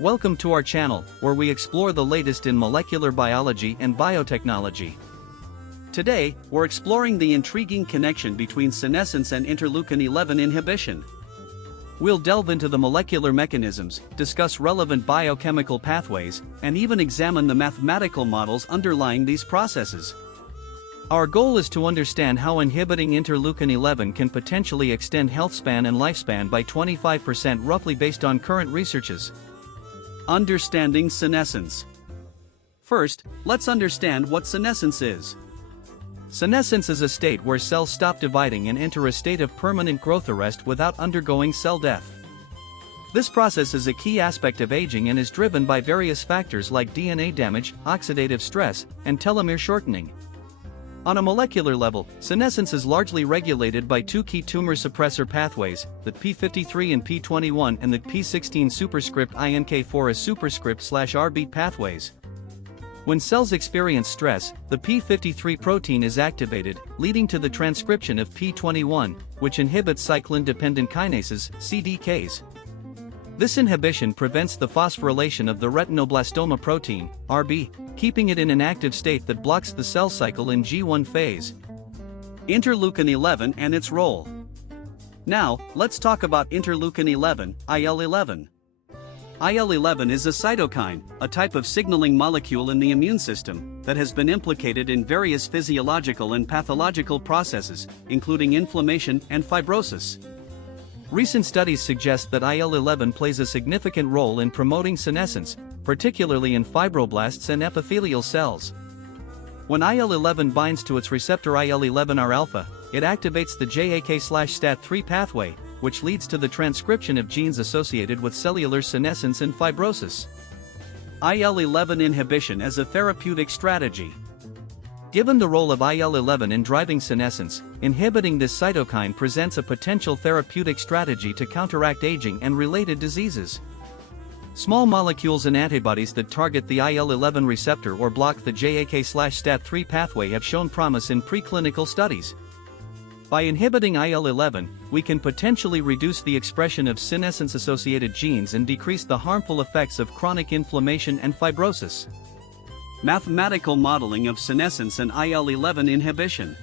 Welcome to our channel, where we explore the latest in molecular biology and biotechnology. Today, we're exploring the intriguing connection between senescence and interleukin-11 inhibition. We'll delve into the molecular mechanisms, discuss relevant biochemical pathways, and even examine the mathematical models underlying these processes. Our goal is to understand how inhibiting interleukin-11 can potentially extend healthspan and lifespan by 25% roughly based on current researches. Understanding senescence. First, let's understand what senescence is. Senescence is a state where cells stop dividing and enter a state of permanent growth arrest without undergoing cell death. This process is a key aspect of aging and is driven by various factors like DNA damage, oxidative stress, and telomere shortening. On a molecular level, senescence is largely regulated by two key tumor suppressor pathways, the p53 and p21 and the p16 superscript INK4 as superscript/RB pathways. When cells experience stress, the p53 protein is activated, leading to the transcription of p21, which inhibits cyclin-dependent kinases, CDKs. This inhibition prevents the phosphorylation of the retinoblastoma protein, RB, keeping it in an active state that blocks the cell cycle in G1 phase. Interleukin-11 and its role. Now, let's talk about interleukin-11, IL-11. IL-11 is a cytokine, a type of signaling molecule in the immune system, that has been implicated in various physiological and pathological processes, including inflammation and fibrosis. Recent studies suggest that IL-11 plays a significant role in promoting senescence, particularly in fibroblasts and epithelial cells. When IL-11 binds to its receptor IL-11R-alpha, it activates the JAK/STAT3 pathway, which leads to the transcription of genes associated with cellular senescence and fibrosis. IL-11 inhibition as a therapeutic strategy. Given the role of IL-11 in driving senescence, inhibiting this cytokine presents a potential therapeutic strategy to counteract aging and related diseases. Small molecules and antibodies that target the IL-11 receptor or block the JAK/STAT3 pathway have shown promise in preclinical studies. By inhibiting IL-11, we can potentially reduce the expression of senescence-associated genes and decrease the harmful effects of chronic inflammation and fibrosis. Mathematical modeling of senescence and IL-11 inhibition.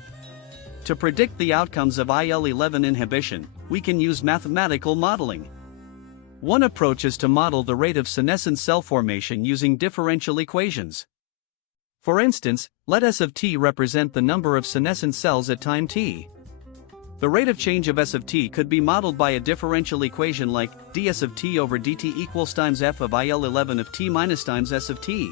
To predict the outcomes of IL-11 inhibition, we can use mathematical modeling. One approach is to model the rate of senescent cell formation using differential equations. For instance, let S of t represent the number of senescent cells at time t. The rate of change of S of t could be modeled by a differential equation like ds of t over dt equals times f of IL-11 of t minus times S of t.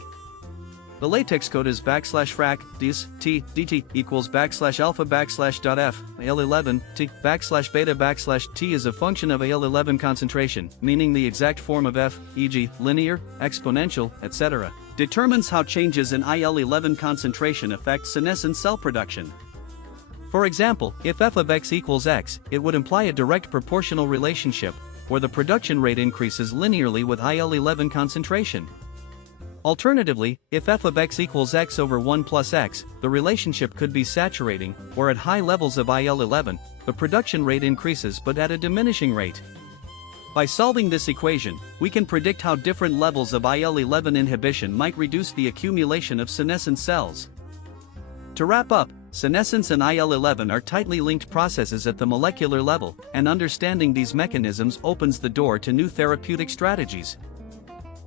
The LaTeX code is \frac ds t dt equals \alpha\dot f IL-11 t \beta\t is a function of IL-11 concentration, meaning the exact form of f, e.g., linear, exponential, etc., determines how changes in IL-11 concentration affect senescent cell production. For example, if f of x equals x, it would imply a direct proportional relationship, where the production rate increases linearly with IL-11 concentration. Alternatively, if f of x equals x over 1 plus x, the relationship could be saturating, or at high levels of IL-11, the production rate increases but at a diminishing rate. By solving this equation, we can predict how different levels of IL-11 inhibition might reduce the accumulation of senescent cells. To wrap up, senescence and IL-11 are tightly linked processes at the molecular level, and understanding these mechanisms opens the door to new therapeutic strategies.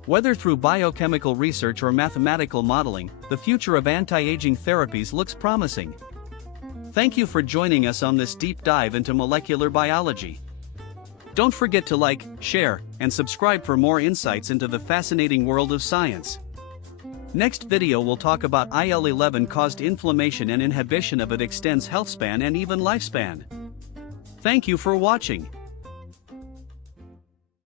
Whether through biochemical research or mathematical modeling, the future of anti-aging therapies looks promising. Thank you for joining us on this deep dive into molecular biology. Don't forget to like, share, and subscribe for more insights into the fascinating world of science. Next video we'll talk about IL-11 caused inflammation and inhibition of it extends healthspan and even lifespan. Thank you for watching.